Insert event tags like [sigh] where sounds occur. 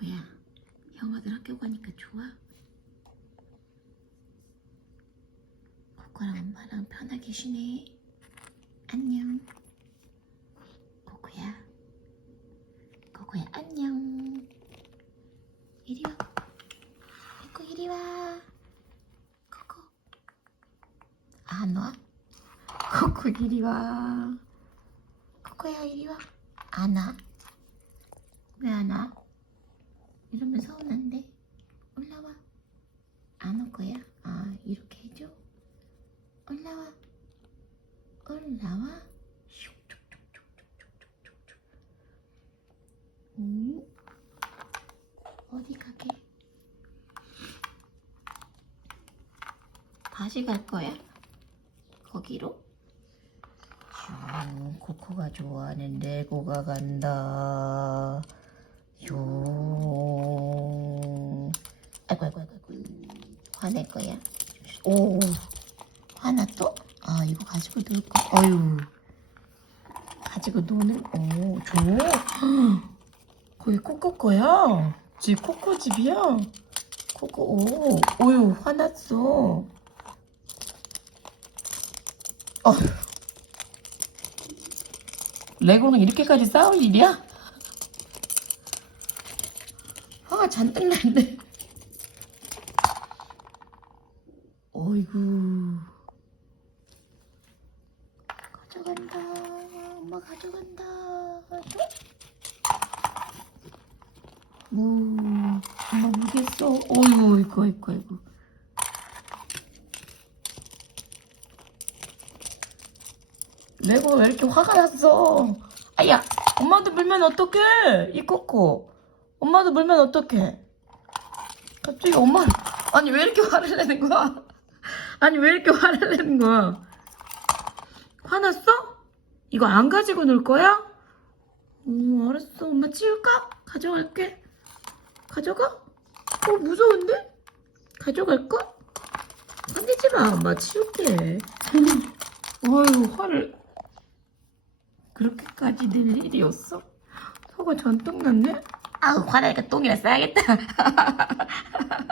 코코야, 형아들 학교 가니까 좋아? 코코랑 엄마랑 편하게 쉬네. 안녕. 코코야. 코코야, 안녕. 이리 와. 코코, 이리 와. 코코. 안 와? 코코, 이리 와. 코코야, 이리 와. 안 와? 왜 안 와? 이러면 서운한데? 올라와. 안 올 거야? 아, 이렇게 해줘? 올라와. 올라와. 슉, 오. 어디 가게? 다시 갈 거야? 거기로? 슝, 코코가 좋아하는 레고가 간다. 슝. 아이고, 아이고, 아이고. 화낼 거야? 오, 화났어? 아, 이거 가지고 놀 거. 어유. 가지고 노는, 오, 줘. 거기 코코 거야? 집 코코 집이야? 코코, 오, 오유, 화났어. 어. 레고는 이렇게까지 싸울 일이야? 화가 잔뜩 났네. 어이구. 가져간다. 엄마 가져간다. 줘? 뭐, 엄마 무겠어. 어이구, 이거, 이거, 이거. 레고 왜 이렇게 화가 났어? 아야, 엄마도 물면 어떡해? 이 코코. 엄마도 물면 어떡해? 갑자기 엄마, 아니 왜 이렇게 화를 내는 거야? [laughs] 아니 왜 이렇게 화를 내는 거야? 화났어? 이거 안 가지고 놀 거야? 오, 알았어. 엄마 치울까? 가져갈게. 가져가? 어, 무서운데? 가져갈까? 화내지 마. 엄마 치울게. [laughs] 어휴, 화를. 그렇게까지 낼 일이었어? 속가 잔뜩 났네? 아우, 화나니까 똥이나 싸야겠다. [laughs]